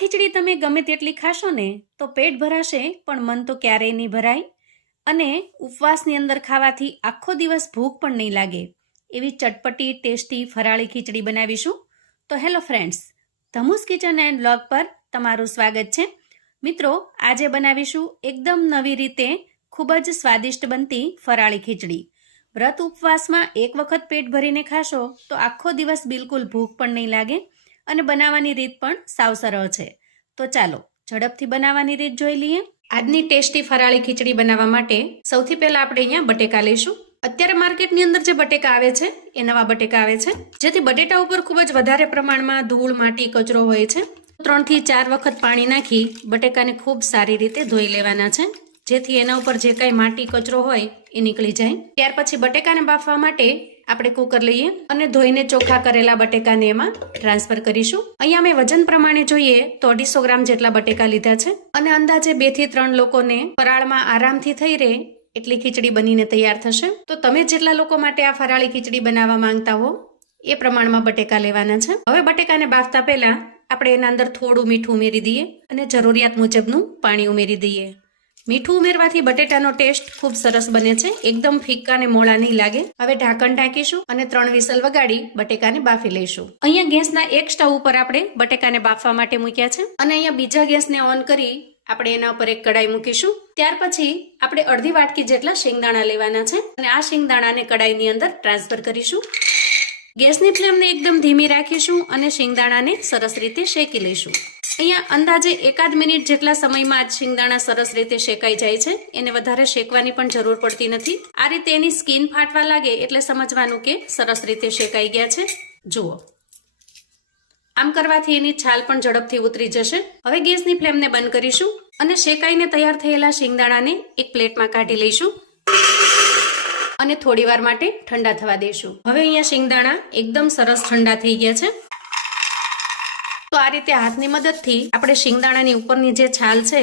ખીચડી તમે ગમે તેટલી ખાશો ને તો પેટ ભરાશે પણ મન તો ક્યારેય નહીં ભરાય અને ઉપવાસની અંદર ખાવાથી આખો દિવસ ભૂખ પણ નહીં લાગે એવી ચટપટી ટેસ્ટી ફરાળી ખીચડી બનાવીશું. તો hello friends, Dhamus kitchen and vlog પર તમારું સ્વાગત છે. મિત્રો, આજે બનાવીશું એકદમ નવી રીતે ખૂબ જ સ્વાદિષ્ટ બનતી ફરાળી ખીચડી. વ્રત ઉપવાસમાં એક વખત પેટ ભરીને ખાશો તો આખો દિવસ બિલકુલ ભૂખ પણ નહીં લાગે અને બનાવવાની રીત પણ સાવ સરળ છે. તો ચાલો ઝડપથી બનાવવાની રીત જોઈ લઈએ. આજની ટેસ્ટી ફરાળી ખીચડી બનાવવા માટે સૌથી પહેલા આપણે અહીંયા બટેકા લઈશું. અત્યારે માર્કેટની અંદર જે બટેકા આવે છે એ નવા બટેકા આવે છે, જેથી બટેટા ઉપર ખૂબ જ વધારે પ્રમાણમાં ધૂળ, માટી, કચરો હોય છે. 3 થી 4 વખત પાણી નાખી બટેકાને ખૂબ સારી રીતે ધોઈ લેવાના છે, જેથી એના ઉપર જે કાંઈ માટી, કચરો હોય એ નીકળી જાય. ત્યાર પછી બટેકાને બાફવા માટે આપણે કુકર લઈએ અને ધોઈને ચોખ્ખા કરેલા બટેકાને એમાં ટ્રાન્સફર કરીશું. અહીંયા મેં વજન પ્રમાણે જોઈએ તો 250 ગ્રામ જેટલા બટેકા લીધા છે અને અંદાજે 2 થી 3 લોકોને ફરાળમાં આરામથી થઈ રહે એટલી ખીચડી બનીને તૈયાર થશે. તો તમે જેટલા લોકો માટે આ ફરાળી ખીચડી બનાવવા માંગતા હો એ પ્રમાણમાં બટેકા લેવાના છે. હવે બટેકાને બાફતા પહેલા આપણે એના અંદર થોડું મીઠું ઉમેરી દઈએ અને જરૂરિયાત મુજબનું પાણી ઉમેરી દઈએ. મીઠું ઉમેરવાથી બટેટાનો ટેસ્ટ ખૂબ સરસ બને છે, એકદમ ફીકા અને મોળા નહીં લાગે. હવે ઢાંકણ ઢાંકીશું અને 3 વિસલ વગાડી બટેકાને બાફી લઈશું. અહીંયા ગેસના એક સ્ટવ ઉપર આપણે બટેકાને બાફવા માટે મૂક્યા છે અને અહીંયા બીજા ગેસને ઓન કરી આપણે એના ઉપર એક કડાઈ મૂકીશું. ત્યાર પછી આપણે અડધી વાટકી જેટલા શેંગદાણા લેવાના છે અને આ શેંગદાણાને કડાઈની અંદર ટ્રાન્સફર કરીશું. ગેસની ફ્લેમને એકદમ ધીમી રાખીશું અને શેંગદાણાને સરસ રીતે શેકી લઈશું. અહીંયા અંદાજે 1 મિનિટ જેટલા સમયમાં જ શેંગદાણા સરસ રીતે શેકાઈ જાય છે. એને વધારે શેકવાની પણ જરૂર પડતી નથી. આ રીતે એની સ્કિન ફાટવા લાગે એટલે સમજવાનું કે સરસ રીતે શેકાઈ ગયા છે. જુઓ, આમ કરવાથી એની છાલ પણ ઝડપથી ઉતરી જશે. હવે ગેસની ફ્લેમને બંધ કરીશું અને શેકાઈને તૈયાર થયેલા શેંગદાણાને એક પ્લેટમાં કાઢી લઈશું અને થોડી વાર માટે ઠંડા થવા દઈશું. હવે અહીંયા શેંગદાણા એકદમ સરસ ઠંડા થઈ ગયા છે. તો આ રીતે હાથની મદદથી આપણે શેંગદાણાની ઉપરની જે છાલ છે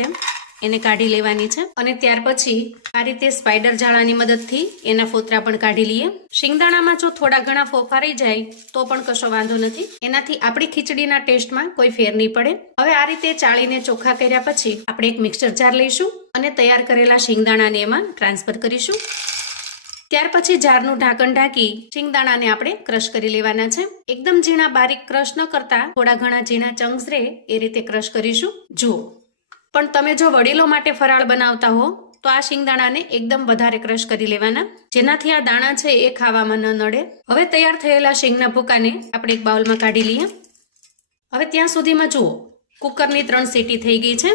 એને કાઢી લેવાની છે અને ત્યાર પછી આ રીતે સ્પાઈડર જાળાની મદદથી એના ફોતરા પણ કાઢી લઈએ. શેંગદાણામાં જો થોડા ઘણા ફોફા રહી જાય તો પણ કશો વાંધો નથી, એનાથી આપણી ખીચડીના ટેસ્ટમાં કોઈ ફેર નહીં પડે. હવે આ રીતે ચાળીને ચોખ્ખા કર્યા પછી આપણે એક મિક્સર જાર લઈશું અને તૈયાર કરેલા શેંગદાણાને એમાં ટ્રાન્સફર કરીશું. ત્યાર પછી જારનું ઢાંકણ ઢાંકી શેંગદાણાને આપણે ક્રશ કરી લેવાના છે. એકદમ ઝીણા બારીક ક્રશ ન કરતા થોડા ઘણા ઝીણા ચંક્સ રહે એ રીતે ક્રશ કરીશું. જુઓ, પણ તમે જો વડીલો માટે ફરાળ બનાવતા હો તો આ શેંગદાણાને એકદમ વધારે ક્રશ કરી લેવાના, જેનાથી આ દાણા છે એ ખાવામાં ન નડે. હવે તૈયાર થયેલા શેંગના ભૂકાને આપણે એક બાઉલમાં કાઢી લઈએ. હવે ત્યાં સુધીમાં જુઓ, કુકરની 3 સીટી થઈ ગઈ છે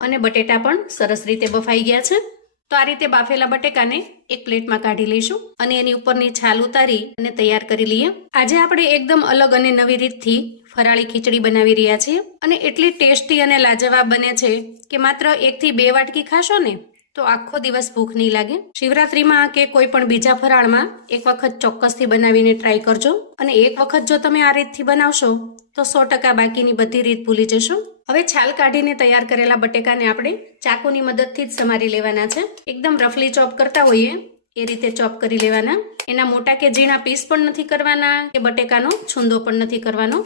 અને બટેટા પણ સરસ રીતે બફાઈ ગયા છે. તો આ રીતે બાફેલા બટેકાને એક પ્લેટમાં કાઢી લઈશું અને એની ઉપરની છાલ ઉતારી અને તૈયાર કરી લઈએ. આજે આપણે એકદમ અલગ અને નવી રીતથી ફરાળી ખીચડી બનાવી રહ્યા છીએ અને એટલી ટેસ્ટી અને લાજવાબ બને છે કે માત્ર 1 થી 2 વાટકી ખાશો ને તો આખો દિવસ ભૂખ નહીં લાગે. શિવરાત્રીમાં કે કોઈ પણ બીજા ફરાળમાં એક વખત ચોક્કસથી બનાવીને ટ્રાય કરજો અને એક વખત જો તમે આ રીતથી બનાવશો તો 100% બાકીની બધી રીત ભૂલી જશો. હવે છાલ કાઢીને તૈયાર કરેલા બટેકાને આપણે ચાકુની મદદથી જ સમારી લેવાના છે. એકદમ રફલી ચોપ કરતા હોઈએ એ રીતે ચોપ કરી લેવાના. એના મોટા કે ઝીણા પીસ પણ નથી કરવાના કે બટેકાનો છૂંદો પણ નથી કરવાનો.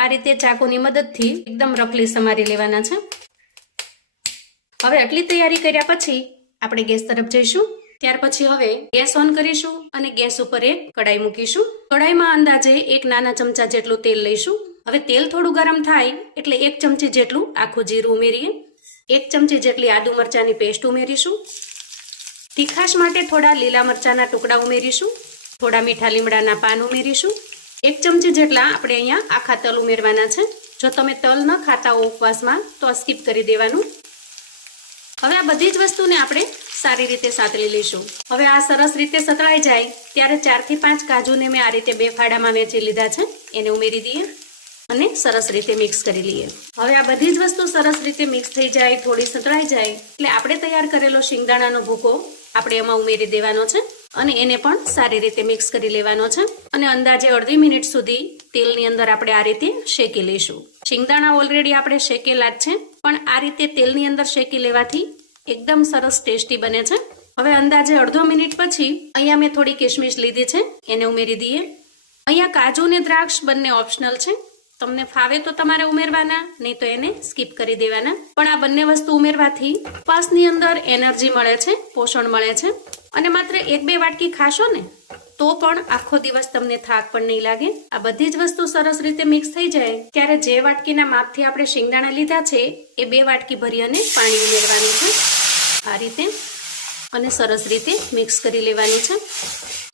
આ રીતે ચાકુની મદદથી એકદમ રફલી સમારી લેવાના છે. હવે આટલી તૈયારી કર્યા પછી આપણે ગેસ તરફ જઈશું. ત્યાર પછી હવે ગેસ ઓન કરીશું અને ગેસ ઉપર એક કડાઈ મૂકીશું. કડાઈમાં અંદાજે 1 નાના ચમચા જેટલું તેલ લઈશું. હવે તેલ થોડું ગરમ થાય એટલે 1 ચમચી જેટલું આખું જીરું ઉમેરીએ. 1 ચમચી જેટલી આદુ મરચાંની પેસ્ટ ઉમેરીશું. તીખાશ માટે થોડા લીલા મરચાંના ટુકડા ઉમેરીશું. થોડા મીઠા લીમડાના પાન ઉમેરીશું. 1 ચમચી જેટલા આપણે અહીંયા આખા તલ ઉમેરવાના છે. જો તમે તલ ન ખાતા હો ઉપવાસમાં તો સ્કીપ કરી દેવાનું. હવે આ બધી જ વસ્તુને આપણે સારી રીતે સાતળી લઈશું. હવે આ સરસ રીતે સતળાઈ જાય ત્યારે 4 થી 5 કાજુને મેં આ રીતે 2 ફાડામાં વેચી લીધા છે, એને ઉમેરી દઈએ અને સરસ રીતે મિક્સ કરી લઈએ. હવે આ બધી જ વસ્તુ સરસ રીતે મિક્સ થઈ જાય, થોડી સતળાઈ જાય એટલે આપણે તૈયાર કરેલો શેંગદાણાનો ભૂકો આપણે એમાં ઉમેરી દેવાનો છે અને એને પણ સારી રીતે મિક્સ કરી લેવાનો છે અને અંદાજે અડધી મિનિટ સુધી તેલની અંદર આપણે આ રીતે શેકી લઈશું. શેંગદાણા ઓલરેડી આપણે શેકેલા જ છે, પણ આ રીતે તેલની અંદર શેકી લેવાથી એકદમ સરસ ટેસ્ટી બને છે. હવે અંદાજે અડધો મિનિટ પછી અહીંયા મેં થોડી કિશમિશ લીધી છે, એને ઉમેરી દઈએ. અહીંયા કાજુ ને દ્રાક્ષ બંને ઓપ્શનલ છે, તમને ફાવે તો તમારે ઉમેરવાના, નહીં તો એને સ્કીપ કરી દેવાના. પણ આ બંને વસ્તુ ઉમેરવાથી ઉપવાસની અંદર એનર્જી મળે છે, પોષણ મળે છે. અને માત્ર 1-2 વાટકી ખાશો ને તો પણ આખો દિવસ તમને થાક પણ નહીં લાગે. આ બધી જ વસ્તુ સરસ રીતે મિક્સ થઈ જાય ત્યારે જે વાટકીના માપથી આપણે શિંગદાણા લીધા છે એ 2 વાટકી ભરી અને પાણી ઉમેરવાનું છે આ રીતે, અને સરસ રીતે મિક્સ કરી લેવાનું છે.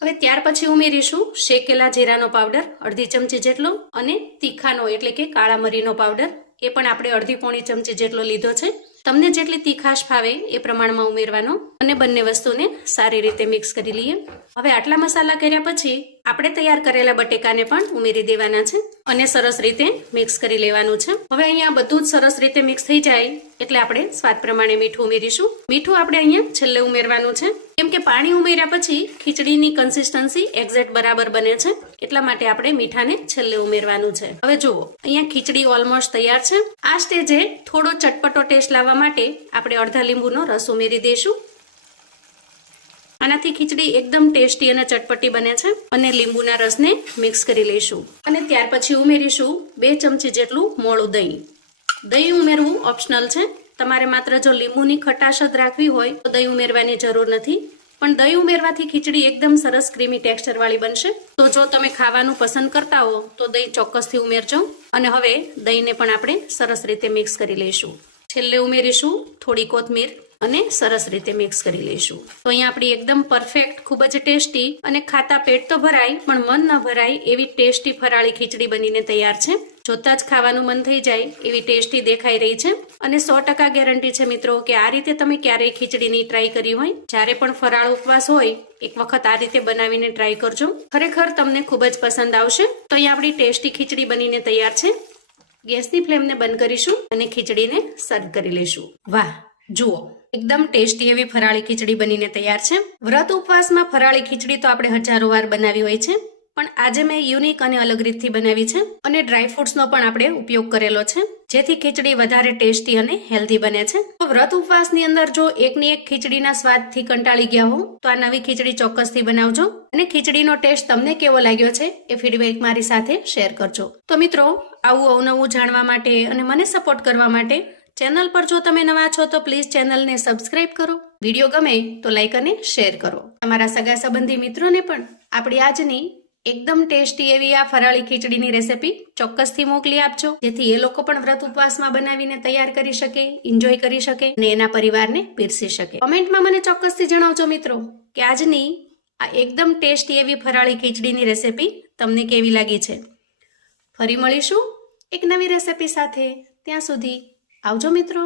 હવે ત્યાર પછી ઉમેરીશું શેકેલા જીરાનો પાવડર 1/2 ચમચી જેટલો, અને તીખાનો એટલે કે કાળા મરીનો પાવડર એ પણ આપણે 1/2 ચમચી જેટલો લીધો છે. તમને જેટલી તીખાશ ફાવે એ પ્રમાણમાં ઉમેરવાનો, અને બંને વસ્તુને સારી રીતે મિક્સ કરી લઈએ. હવે આટલા મસાલા કર્યા પછી આપણે તૈયાર કરેલા બટેકાને પણ ઉમેરી દેવાના છે અને સરસ રીતે મિક્સ કરી લેવાનું છે. હવે અહીંયા બધું જ સરસ રીતે મિક્સ થઈ જાય એટલે આપણે સ્વાદ પ્રમાણે મીઠું ઉમેરીશું. મીઠું આપણે અહીંયા છેલ્લે ઉમેરવાનું છે, કેમ કે પાણી ઉમેર્યા પછી ખીચડીની કન્સિસ્ટન્સી એક્ઝેક્ટ બરાબર બને છે, એટલા માટે આપણે મીઠાને છેલ્લે ઉમેરવાનું છે. હવે જુઓ અહીંયા ખીચડી ઓલમોસ્ટ તૈયાર છે. આ સ્ટેજે થોડો ચટપટો ટેસ્ટ લાવવા માટે આપણે અડધા લીંબુનો રસ ઉમેરી દઈશું. આનાથી ખીચડી એકદમ ટેસ્ટી અને ચટપટી બને છે. અને લીંબુના રસને મિક્સ કરી લઈશું અને ત્યાર પછી ઉમેરીશું 2 ચમચી જેટલું મોળું દહીં. દહીં ઉમેરવું ઓપ્શનલ છે. તમારે માત્ર જો લીંબુની ખટાશ જ રાખવી હોય તો દહીં ઉમેરવાની જરૂર નથી, પણ દહીં ઉમેરવાથી ખીચડી એકદમ સરસ ક્રીમી ટેક્સચર વાળી બનશે. તો જો તમે ખાવાનું પસંદ કરતા હો તો દહીં ચોક્કસથી ઉમેરજો. અને હવે દહીંને પણ આપણે સરસ રીતે મિક્સ કરી લઈશું. છેલ્લે ઉમેરીશું થોડી કોથમીર અને સરસ રીતે મિક્સ કરી લઈશું. તો અહીંયા આપણી એકદમ પરફેક્ટ, ખૂબ જ ટેસ્ટી અને ખાતા પેટ તો ભરાય પણ મન ન ભરાય એવી ટેસ્ટી ફરાળી ખીચડી બનીને તૈયાર છે. જોતા જ ખાવાનું મન થઈ જાય એવી ટેસ્ટી દેખાઈ રહી છે. અને 100% ગેરંટી છે મિત્રો કે આ રીતે તમે ક્યારેય ખીચડીની ટ્રાય કરી હોય, જ્યારે પણ ફરાળ ઉપવાસ હોય એક વખત આ રીતે બનાવીને ટ્રાય કરજો. ખરેખર તમને ખૂબ જ પસંદ આવશે. તો અહીંયા આપણી ટેસ્ટી ખીચડી બનીને તૈયાર છે. ગેસની ફ્લેમને બંધ કરીશું અને ખીચડીને સર્વ કરી લઈશું. વાહ, જુઓ એકદમ ટેસ્ટી એવી ફરાળી ખીચડી બનીને તૈયાર છે. વ્રત ઉપવાસમાં ફરાળી ખીચડી તો આપણે હજારો વાર બનાવી હોય છે, પણ આજે મેં યુનિક અને અલગ રીતથી બનાવી છે. અને ડ્રાયફ્રૂટ્સનો પણ આપણે ઉપયોગ કરેલો છે, જેથી ખીચડી વધારે ટેસ્ટી અને હેલ્ધી બને છે. તો વ્રત ઉપવાસની અંદર જો એકની એક ખીચડીના સ્વાદથી કંટાળી ગયા હો તો આ નવી ખીચડી ચોક્કસથી બનાવજો. અને ખીચડીનો ટેસ્ટ તમને કેવો લાગ્યો છે એ ફીડબેક મારી સાથે શેર કરજો. તો મિત્રો, આવું અવનવું જાણવા માટે અને મને સપોર્ટ કરવા માટે ચેનલ પર જો તમે નવા છો તો પ્લીઝ ચેનલને સબસ્ક્રાઇબ કરો. વિડીયો ગમે તો લાઈક અને શેર કરો. તમારા સગા સંબંધી મિત્રોને પણ આપણી આજની એકદમ ટેસ્ટી એવી આ ફરાળી ખીચડીની રેસિપી ચોક્કસથી મોકલી આપજો, જેથી એ લોકો પણ વ્રત ઉપવાસમાં બનાવીને તૈયાર કરી શકે, એન્જોય કરી શકે અને એના પરિવારને પીરસી શકે. કોમેન્ટમાં મને ચોક્કસથી જણાવજો મિત્રો કે આજની આ એકદમ ટેસ્ટી એવી ફરાળી ખીચડીની રેસિપી તમને કેવી લાગી છે. ફરી મળીશું એક નવી રેસિપી સાથે. ત્યાં સુધી આવજો મિત્રો.